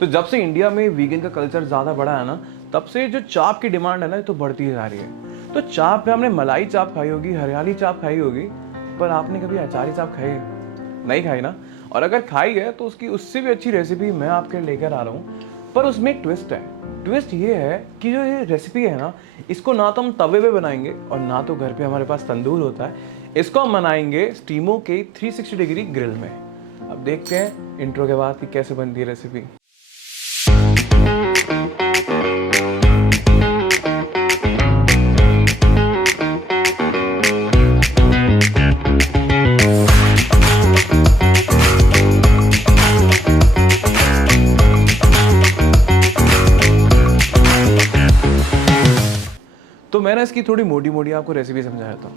तो जब से इंडिया में वीगन का कल्चर ज़्यादा बढ़ा है ना, तब से जो चाप की डिमांड है ना, ये तो बढ़ती ही जा रही है। तो चाप में हमने मलाई चाप खाई होगी, हरियाली चाप खाई होगी, पर आपने कभी अचारी चाप खाई है? नहीं खाई ना। और अगर खाई है तो उसकी उससे भी अच्छी रेसिपी मैं आपके लेकर आ रहा हूँ। पर उसमें एक ट्विस्ट है। ट्विस्ट ये है कि जो ये रेसिपी है ना, इसको ना तो हम तवे पे बनाएंगे और ना तो घर पे हमारे पास तंदूर होता है। इसको हम बनाएंगे स्टीमो के 360 डिग्री ग्रिल में। अब देखते हैं इंट्रो के बाद कि कैसे बनती है रेसिपी। तो मैंने इसकी थोड़ी मोटी मोटी आपको रेसिपी समझाया था।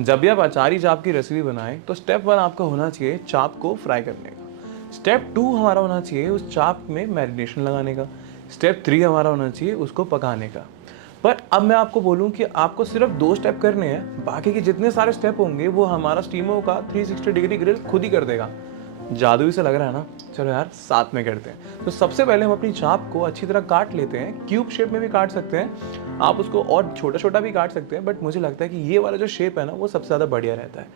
जब भी आप अचारी चाप की रेसिपी बनाएं तो स्टेप 1 आपका होना चाहिए चाप को फ्राई करने का। स्टेप 2 हमारा होना चाहिए उस चाप में मैरिनेशन लगाने का। स्टेप 3 हमारा होना चाहिए उसको पकाने का। पर अब मैं आपको बोलूं कि आपको सिर्फ 2 स्टेप करने हैं, बाकी के जितने सारे स्टेप होंगे वो हमारा स्टीमो का 360 डिग्री ग्रिल खुद ही कर देगा। जादू ही सा लग रहा है ना। चलो यार साथ में करते हैं। तो सबसे पहले हम अपनी चाप को अच्छी तरह काट लेते हैं। क्यूब शेप में भी काट सकते हैं आप उसको, और छोटा छोटा भी काट सकते हैं, बट मुझे लगता है कि ये वाला जो शेप है ना वो सबसे ज़्यादा बढ़िया रहता है।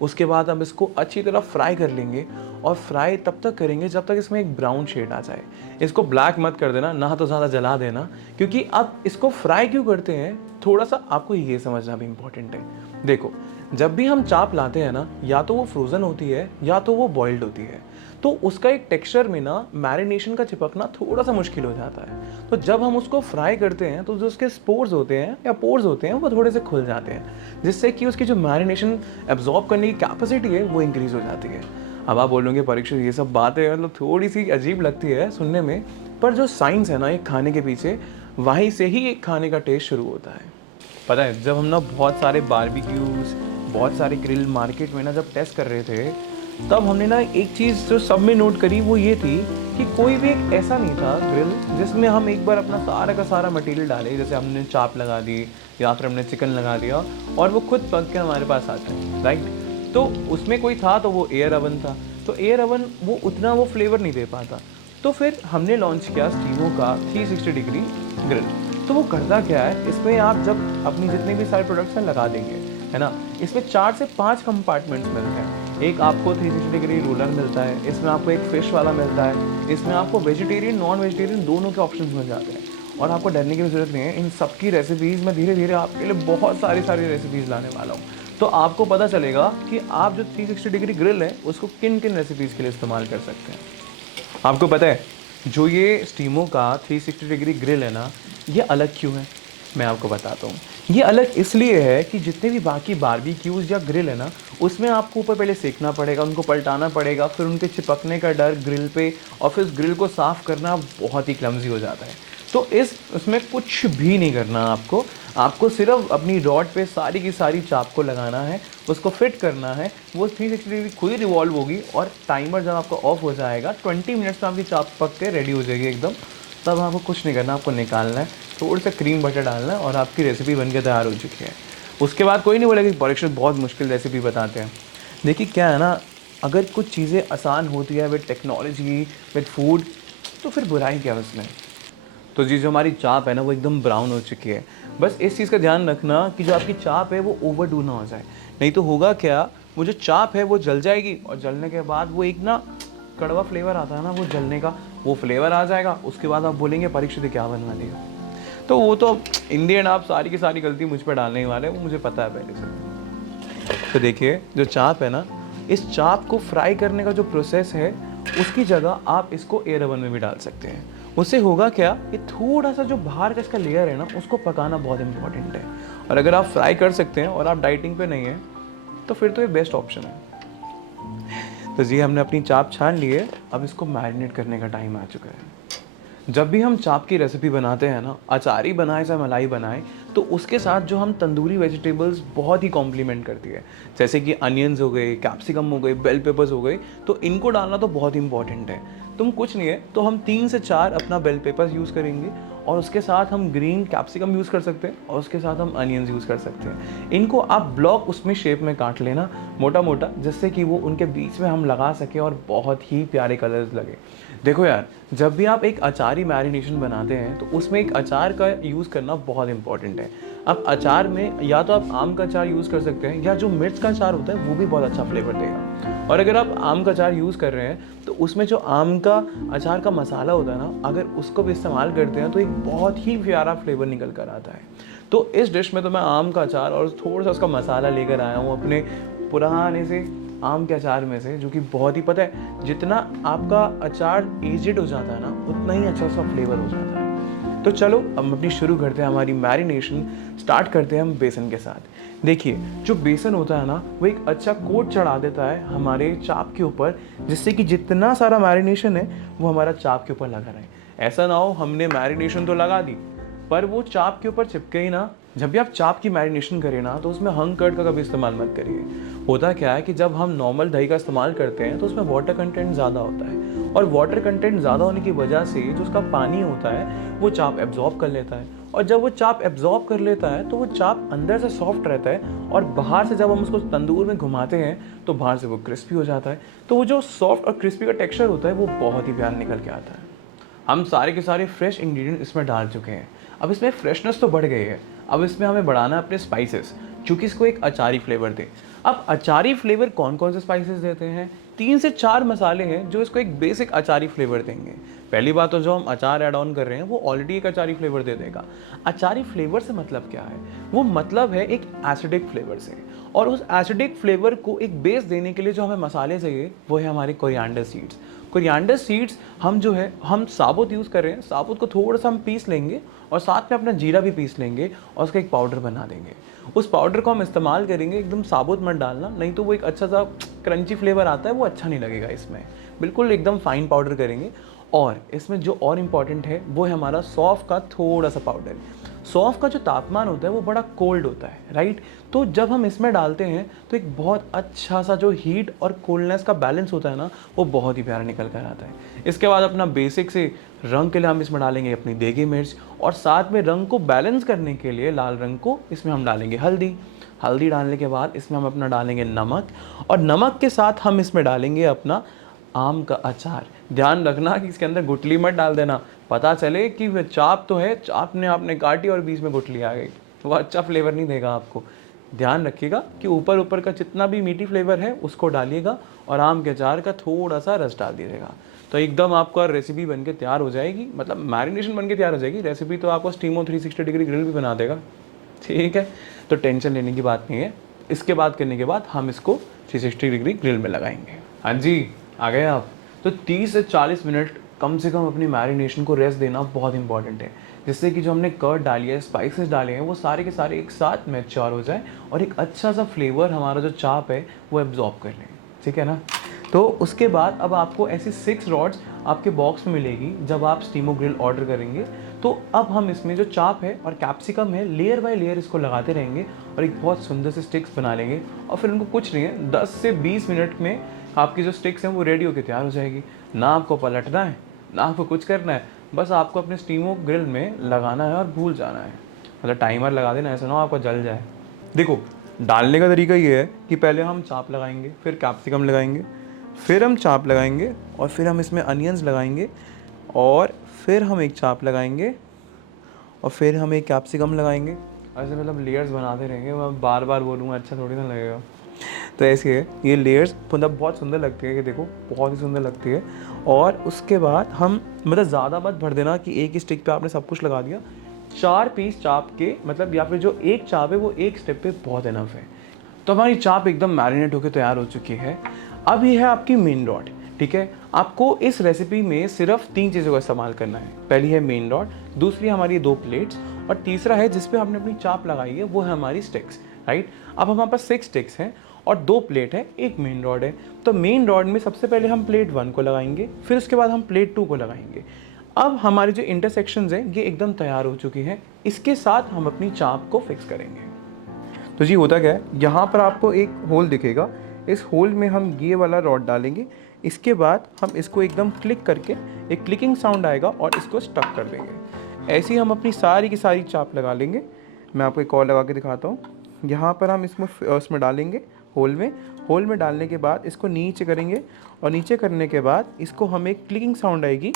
उसके बाद हम इसको अच्छी तरह फ्राई कर लेंगे, और फ्राई तब तक करेंगे जब तक इसमें एक ब्राउन शेड आ जाए। इसको ब्लैक मत कर देना, ना तो ज़्यादा जला देना, क्योंकि अब इसको फ्राई क्यों करते हैं थोड़ा सा आपको ये समझना भी इम्पोर्टेंट है। देखो, जब भी हम चाप लाते हैं ना, या तो वो फ्रोज़न होती है या तो वो बॉइल्ड होती है, तो उसका एक टेक्सचर में ना मैरिनेशन का चिपकना थोड़ा सा मुश्किल हो जाता है। तो जब हम उसको फ्राई करते हैं तो जो उसके स्पोर्स होते हैं या पोर्स होते हैं वो थोड़े से खुल जाते हैं, जिससे कि उसकी जो मैरिनेशन एब्जॉर्ब करने की कैपेसिटी है वो इंक्रीज हो जाती है। अब आप बोलोगे परीक्षित ये सब बातें मतलब थोड़ी सी अजीब लगती है सुनने में, पर जो साइंस है ना एक खाने के पीछे, वहीं से ही एक खाने का टेस्ट शुरू होता है। पता है, जब हम ना बहुत सारे बारबेक्यूज, बहुत सारे ग्रिल मार्केट में ना जब टेस्ट कर रहे थे, तब हमने ना एक चीज़ जो सब में नोट करी वो ये थी कि कोई भी एक ऐसा नहीं था ग्रिल जिसमें हम एक बार अपना सारा का सारा मटेरियल डालें, जैसे हमने चाप लगा दी या फिर हमने चिकन लगा दिया और वो खुद पक के हमारे पास आता है, राइट। तो उसमें कोई था तो वो एयर अवन था। तो एयर अवन वो उतना वो फ्लेवर नहीं दे पाता। तो फिर हमने लॉन्च किया स्टीमो का 360 डिग्री ग्रिल। तो वो करता क्या है, इसमें आप जब अपनी जितने भी सारे प्रोडक्ट्स हैं लगा देंगे, है ना, इसमें 4 से 5 कंपार्टमेंट्स मिलते हैं। एक आपको 360 डिग्री रोलर मिलता है, इसमें आपको एक फिश वाला मिलता है, इसमें आपको वेजिटेरियन नॉन वेजिटेरियन दोनों के ऑप्शंस मिल जाते हैं। और आपको डरने की भी ज़रूरत नहीं है, इन सब की रेसिपीज़ मैं धीरे धीरे आपके लिए बहुत सारी रेसिपीज़ लाने वाला हूँ। तो आपको पता चलेगा कि आप जो 360 डिग्री ग्रिल है उसको किन किन रेसिपीज़ के लिए इस्तेमाल कर सकते हैं। आपको पता है, जो ये स्टीमो का 360 डिग्री ग्रिल है ना, ये अलग क्यों है, मैं आपको बताता हूँ। ये अलग इसलिए है कि जितने भी बाकी बारबेक्यूज़ या ग्रिल है ना, उसमें आपको ऊपर पहले सेकना पड़ेगा, उनको पलटाना पड़ेगा, फिर उनके चिपकने का डर ग्रिल पे, और फिर उस ग्रिल को साफ़ करना बहुत ही क्लमजी हो जाता है। तो उसमें कुछ भी नहीं करना आपको सिर्फ अपनी रॉड पे सारी की सारी चाप को लगाना है, उसको फिट करना है, वो 360 डिग्री खुद ही रिवॉल्व होगी, और टाइमर जब आपका ऑफ हो जाएगा 20 मिनट्स में आपकी चाप पक के रेडी हो जाएगी एकदम। तब आपको कुछ नहीं करना, आपको निकालना है, थोड़ा सा क्रीम बटर डालना है और आपकी रेसिपी बनके तैयार हो चुकी है। उसके बाद कोई नहीं बोलेगा कि परीक्षित बहुत मुश्किल रेसिपी बताते हैं। देखिए क्या है ना, अगर कुछ चीज़ें आसान होती है विद टेक्नोलॉजी, विद फूड, तो फिर बुराई क्या है उसमें। तो जी जो हमारी चाप है ना वो एकदम ब्राउन हो चुकी है। बस इस चीज़ का ध्यान रखना कि जो आपकी चाप है वो ओवरडू ना हो जाए, नहीं तो होगा क्या, वो जो चाप है वो जल जाएगी, और जलने के बाद वो एक ना कड़वा फ्लेवर आता है ना, वो जलने का वो फ्लेवर आ जाएगा। उसके बाद आप बोलेंगे परीक्षित क्या बनवा दिया। तो वो तो इन दी एंड आप सारी की सारी गलती मुझ पर डालने वाले, वो मुझे पता है पहले से। तो देखिए जो चाप है ना, इस चाप को फ्राई करने का जो प्रोसेस है, उसकी जगह आप इसको एयर ओवन में भी डाल सकते हैं। उससे होगा क्या, ये थोड़ा सा जो बाहर का इसका लेयर है ना, उसको पकाना बहुत इंपॉर्टेंट है। और अगर आप फ्राई कर सकते हैं और आप डाइटिंग पे नहीं हैं, तो फिर तो ये बेस्ट ऑप्शन है। तो जी हमने अपनी चाप छान ली है, अब इसको मैरिनेट करने का टाइम आ चुका है। जब भी हम चाप की रेसिपी बनाते हैं ना, अचारी बनाए चाहे मलाई बनाए, तो उसके साथ जो हम तंदूरी वेजिटेबल्स बहुत ही कॉम्प्लीमेंट करती है, जैसे कि अनियंस हो गए, कैप्सिकम हो गए, बेल पेपर्स हो गए, तो इनको डालना तो बहुत इंपॉर्टेंट है। तुम कुछ नहीं है तो हम 3 से 4 अपना बेल पेपर्स यूज़ करेंगे, और उसके साथ हम ग्रीन कैप्सिकम यूज़ कर सकते हैं और उसके साथ हम अनियंस यूज़ कर सकते हैं। इनको आप ब्लॉक उसमें शेप में काट लेना मोटा मोटा, जिससे कि वो उनके बीच में हम लगा सकें और बहुत ही प्यारे कलर्स लगे। देखो यार, जब भी आप एक अचारी मैरिनेशन बनाते हैं तो उसमें एक अचार का यूज़ करना बहुत इंपॉर्टेंट है। अब अचार में या तो आप आम का अचार यूज़ कर सकते हैं, या जो मिर्च का अचार होता है वो भी बहुत अच्छा फ्लेवर देगा। और अगर आप आम का अचार यूज़ कर रहे हैं तो उसमें जो आम का अचार का मसाला होता है ना, अगर उसको भी इस्तेमाल करते हैं तो एक बहुत ही प्यारा फ्लेवर निकल कर आता है। तो इस डिश में तो मैं आम का अचार और थोड़ा सा उसका मसाला लेकर आया हूँ अपने पुराने से आम के अचार में से, जो कि बहुत ही, पता है, जितना आपका अचार एजेड हो जाता है ना उतना ही अच्छा उसका फ्लेवर हो जाता है। तो चलो हम अपनी शुरू करते हैं, हमारी मैरिनेशन स्टार्ट करते हैं हम बेसन के साथ। देखिए, जो बेसन होता है ना वो एक अच्छा कोट चढ़ा देता है हमारे चाप के ऊपर, जिससे कि जितना सारा मैरिनेशन है वो हमारा चाप के ऊपर लगा रहे। ऐसा ना हो हमने मैरिनेशन तो लगा दी पर वो चाप के ऊपर चिपके ही ना। जब भी आप चाप की मैरिनेशन करें ना तो उसमें हंग कर्ड का कभी इस्तेमाल मत करिए। होता क्या है कि जब हम नॉर्मल दही का इस्तेमाल करते हैं तो उसमें वाटर कंटेंट ज़्यादा होता है, और वाटर कंटेंट ज़्यादा होने की वजह से जो उसका पानी होता है वो चाप एब्जॉर्ब कर लेता है, और जब वो चाप एब्जॉर्ब कर लेता है तो वो चाप अंदर से सॉफ्ट रहता है, और बाहर से जब हम उसको तंदूर में घुमाते हैं तो बाहर से वो क्रिस्पी हो जाता है। तो वो जो सॉफ्ट और क्रिस्पी का टेक्सचर होता है वो बहुत ही प्यारा निकल के आता है। हम सारे के सारे फ्रेश इंग्रेडिएंट इसमें डाल चुके हैं। अब इसमें फ्रेशनेस तो बढ़ गई है, अब इसमें हमें बढ़ाना है अपने स्पाइसेस, क्योंकि इसको एक अचारी फ्लेवर दे। अब अचारी फ्लेवर कौन कौन से स्पाइसेस देते हैं? 3 से 4 मसाले हैं जो इसको एक बेसिक अचारी फ्लेवर देंगे। पहली बात तो जो हम अचार ऐड ऑन कर रहे हैं वो ऑलरेडी एक अचारी फ्लेवर दे देगा। अचारी फ्लेवर से मतलब क्या है? वो मतलब है एक एसिडिक फ्लेवर से, और उस एसिडिक फ्लेवर को एक बेस देने के लिए जो हमें मसाले चाहिए वो है हमारे कोरिएंडर सीड्स। कोरिएंडर सीड्स हम जो है हम साबुत यूज़ कर रहे हैं, साबुत को थोड़ा सा हम पीस लेंगे और साथ में अपना जीरा भी पीस लेंगे और उसका एक पाउडर बना देंगे। उस पाउडर को हम इस्तेमाल करेंगे, एकदम साबुत मत डालना, नहीं तो वो एक अच्छा सा क्रंची फ्लेवर आता है वो अच्छा नहीं लगेगा इसमें। बिल्कुल एकदम फाइन पाउडर करेंगे। और इसमें जो और इम्पॉर्टेंट है वो है हमारा सौंफ का थोड़ा सा पाउडर। सौंफ का जो तापमान होता है वो बड़ा कोल्ड होता है, राइट? तो जब हम इसमें डालते हैं तो एक बहुत अच्छा सा जो हीट और कोल्डनेस का बैलेंस होता है ना वो बहुत ही प्यारा निकल कर आता है। इसके बाद अपना बेसिक से रंग के लिए हम इसमें डालेंगे अपनी देगी मिर्च, और साथ में रंग को बैलेंस करने के लिए लाल रंग को इसमें हम डालेंगे हल्दी। हल्दी डालने के बाद इसमें हम अपना डालेंगे नमक, और नमक के साथ हम इसमें डालेंगे अपना आम का अचार। ध्यान रखना कि इसके अंदर गुठली मत डाल देना, पता चले कि वह चाप तो है, चाप ने आपने काटी और बीच में गुठली आ गई, तो वह अच्छा फ्लेवर नहीं देगा आपको। ध्यान रखिएगा कि ऊपर ऊपर का जितना भी मीठी फ्लेवर है उसको डालिएगा, और आम के अचार का थोड़ा सा रस डाल दीजिएगा, तो एकदम आपका रेसिपी बनके तैयार हो जाएगी। मतलब मैरिनेशन बनके तैयार हो जाएगी, रेसिपी तो आपको स्टीमो 360 डिग्री ग्रिल भी बना देगा। ठीक है, तो टेंशन लेने की बात नहीं है। इसके बाद करने के बाद हम इसको 360 डिग्री ग्रिल में लगाएंगे। हाँ जी, आ गए आप। तो 30 से 40 मिनट कम से कम अपनी मैरिनेशन को रेस्ट देना बहुत इंपॉर्टेंट है, जिससे कि जो हमने कर्ड डाली है, स्पाइसेस डाले हैं, वो सारे के सारे एक साथ मैच्योर हो जाए और एक अच्छा सा फ्लेवर हमारा जो चाप है वो एब्जॉर्ब कर लें। ठीक है ना? तो उसके बाद अब आपको ऐसी 6 रॉड्स आपके बॉक्स में मिलेगी जब आप स्टीमो ग्रिल ऑर्डर करेंगे। तो अब हम इसमें जो चाप है और कैप्सिकम है लेयर बाय लेयर इसको लगाते रहेंगे और एक बहुत सुंदर से स्टिक्स बना लेंगे, और फिर उनको कुछ नहीं है 10 से 20 मिनट में आपकी जो स्टिक्स हैं वो रेडी होकर तैयार हो जाएगी। ना आपको पलटना है, ना आपको कुछ करना है, बस आपको अपने स्टीमो ग्रिल में लगाना है और भूल जाना है। मतलब टाइमर लगा देना, ऐसा ना हो आपको जल जाए। देखो, डालने का तरीका ये है कि पहले हम चाप लगाएंगे, फिर कैप्सिकम लगाएंगे, फिर हम चाप लगाएंगे, और फिर हम इसमें अनियंस लगाएंगे, और फिर हम एक चाप लगाएंगे, और फिर हम एक कैप्सिकम लगाएंगे। ऐसे मतलब लेयर्स बनाते रहेंगे। मैं बार बार बोलूँगा अच्छा थोड़ी ना लगेगा। तो ऐसे है, ये लेयर्स मतलब बहुत सुंदर लगती है, कि देखो बहुत ही सुंदर लगती है। और उसके बाद हम मतलब ज़्यादा मत भर देना कि एक ही स्टिक पे आपने सब कुछ लगा दिया। 4 पीस चाप के मतलब, या फिर जो एक चाप है वो एक स्टेप पे बहुत इनफ है। तो हमारी चाप एकदम मैरिनेट होकर तैयार हो चुकी है। अब ये है आपकी मेन रॉड। ठीक है, आपको इस रेसिपी में सिर्फ 3 चीज़ों का इस्तेमाल करना है। पहली है मेन रॉड, दूसरी हमारी 2 प्लेट्स, और तीसरा है जिस पे हमने अपनी चाप लगाई है वो है हमारी स्टिक्स, राइट? अब हमारे पास 6 स्टिक्स हैं और 2 प्लेट है, 1 मेन रॉड है। तो मेन रॉड में सबसे पहले हम प्लेट 1 को लगाएंगे, फिर उसके बाद हम प्लेट 2 को लगाएंगे। अब हमारी जो इंटरसेक्शंस हैं ये एकदम तैयार हो चुकी हैं। इसके साथ हम अपनी चाप को फिक्स करेंगे। तो जी होता क्या है, यहाँ पर आपको एक होल दिखेगा, इस होल में हम ये वाला रॉड डालेंगे। इसके बाद हम इसको एकदम क्लिक करके एक क्लिकिंग साउंड आएगा और इसको स्टक कर देंगे। ऐसे ही हम अपनी सारी की सारी चाप लगा लेंगे। मैं आपको एक और लगा के दिखाता हूँ। यहाँ पर हम उसमें डालेंगे होल में डालने के बाद इसको नीचे करेंगे और नीचे करने के बाद इसको हम एक क्लिकिंग साउंड आएगी,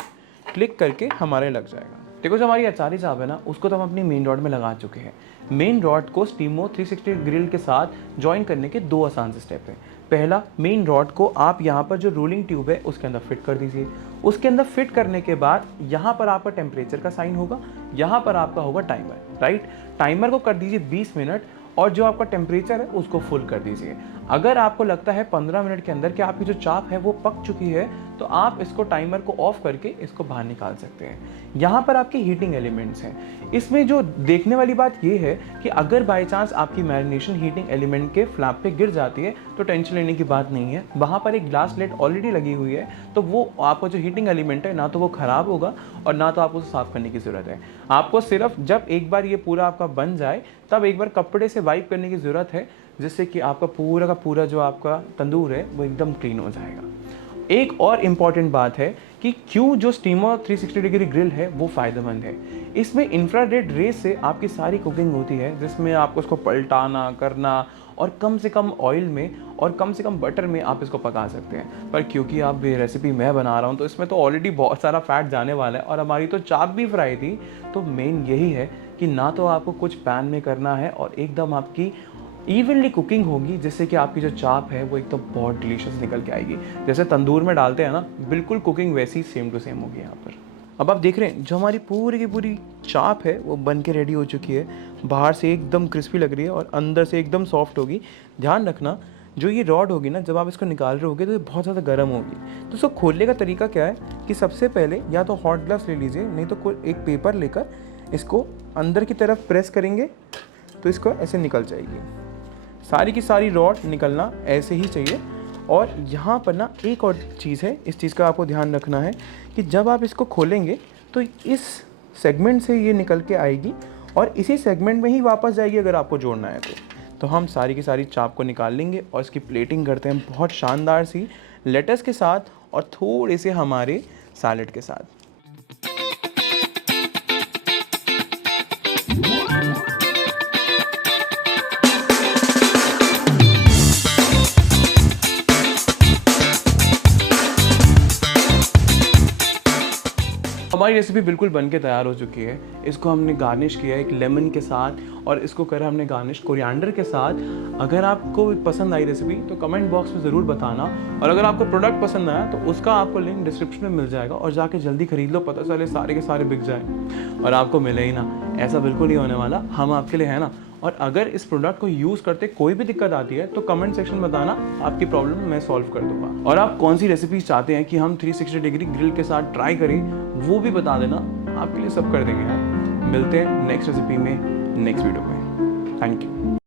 क्लिक करके हमारे लग जाएगा। देखो जो हमारी अचारी चाप है ना, उसको तो हम अपनी मेन रॉड में लगा चुके हैं। मेन रॉड को स्टीमो 360 ग्रिल के साथ ज्वाइन करने के 2 आसान से स्टेप हैं। पहला, मेन रॉड को आप यहाँ पर जो रोलिंग ट्यूब है उसके अंदर फिट कर दीजिए। उसके अंदर फिट करने के बाद यहाँ पर आपका टेम्परेचर का साइन होगा, यहाँ पर आपका होगा टाइमर, राइट। टाइमर को कर दीजिए 20 मिनट और जो आपका टेम्परेचर है उसको फुल कर दीजिए। अगर आपको लगता है 15 मिनट के अंदर कि आपकी जो चाप है वो पक चुकी है, तो आप इसको टाइमर को ऑफ करके इसको बाहर निकाल सकते हैं। यहाँ पर आपके हीटिंग एलिमेंट्स हैं। इसमें जो देखने वाली बात ये है कि अगर बाय चांस आपकी मैरिनेशन हीटिंग एलिमेंट के फ्लैप पे गिर जाती है तो टेंशन लेने की बात नहीं है। वहाँ पर एक ग्लास प्लेट ऑलरेडी लगी हुई है, तो वो आपका जो हीटिंग एलिमेंट है ना तो वो ख़राब होगा और ना तो आपको उसे साफ़ करने की ज़रूरत है। आपको सिर्फ जब एक बार ये पूरा आपका बन जाए तब एक बार कपड़े से वाइप करने की ज़रूरत है, जिससे कि आपका पूरा का पूरा जो आपका तंदूर है वो एकदम क्लीन हो जाएगा। एक और इम्पॉर्टेंट बात है कि क्यों जो स्टीमर 360 डिग्री ग्रिल है वो फ़ायदेमंद है। इसमें इंफ्रारेड रेज से आपकी सारी कुकिंग होती है, जिसमें आपको उसको पलटाना करना और कम से कम ऑयल में और कम से कम बटर में आप इसको पका सकते हैं। पर क्योंकि आप ये रेसिपी मैं बना रहा हूँ तो इसमें तो ऑलरेडी बहुत सारा फैट जाने वाला है और हमारी तो चाप भी फ्राई थी, तो मेन यही है कि ना तो आपको कुछ पैन में करना है और एकदम आपकी इवनली कुकिंग होगी, जिससे कि आपकी जो चाप है वो एकदम बहुत डिलीशियस निकल के आएगी। जैसे तंदूर में डालते हैं ना, बिल्कुल कुकिंग वैसी सेम टू सेम होगी यहाँ पर। अब आप देख रहे हैं जो हमारी पूरी की पूरी चाप है वो बन के रेडी हो चुकी है। बाहर से एकदम क्रिस्पी लग रही है और अंदर से एकदम सॉफ्ट होगी। ध्यान रखना, जो ये रॉड होगी ना, जब आप इसको निकाल रहे होगे तो ये बहुत ज़्यादा गर्म होगी। तो इसको खोलने का तरीका क्या है कि सबसे पहले या तो हॉट ग्लव्स ले लीजिए, नहीं तो कोई एक पेपर लेकर इसको अंदर की तरफ प्रेस करेंगे तो इसको ऐसे निकल जाएगी। सारी की सारी रॉड निकलना ऐसे ही चाहिए। और यहाँ पर ना एक और चीज़ है, इस चीज़ का आपको ध्यान रखना है कि जब आप इसको खोलेंगे तो इस सेगमेंट से ये निकल के आएगी और इसी सेगमेंट में ही वापस जाएगी अगर आपको जोड़ना है तो हम सारी की सारी चाप को निकाल लेंगे और इसकी प्लेटिंग करते हैं बहुत शानदार सी लेटस के साथ और थोड़े से हमारे सैलेड के साथ। हमारी रेसिपी बिल्कुल बनके तैयार हो चुकी है। इसको हमने गार्निश किया है एक लेमन के साथ और इसको करा हमने गार्निश कोरिएंडर के साथ। अगर आपको पसंद आई रेसिपी तो कमेंट बॉक्स में ज़रूर बताना, और अगर आपको प्रोडक्ट पसंद आया तो उसका आपको लिंक डिस्क्रिप्शन में मिल जाएगा और जाके जल्दी खरीद लो, पता चले सारे के सारे बिक जाए और आपको मिले ही ना। ऐसा बिल्कुल नहीं होने वाला, हम आपके लिए है ना। और अगर इस प्रोडक्ट को यूज़ करते कोई भी दिक्कत आती है तो कमेंट सेक्शन में बताना, आपकी प्रॉब्लम मैं सॉल्व कर दूंगा। और आप कौन सी रेसिपी चाहते हैं कि हम 360 डिग्री ग्रिल के साथ ट्राई करें वो भी बता देना, आपके लिए सब कर देंगे यार। मिलते हैं नेक्स्ट रेसिपी में, नेक्स्ट वीडियो में। Thank you.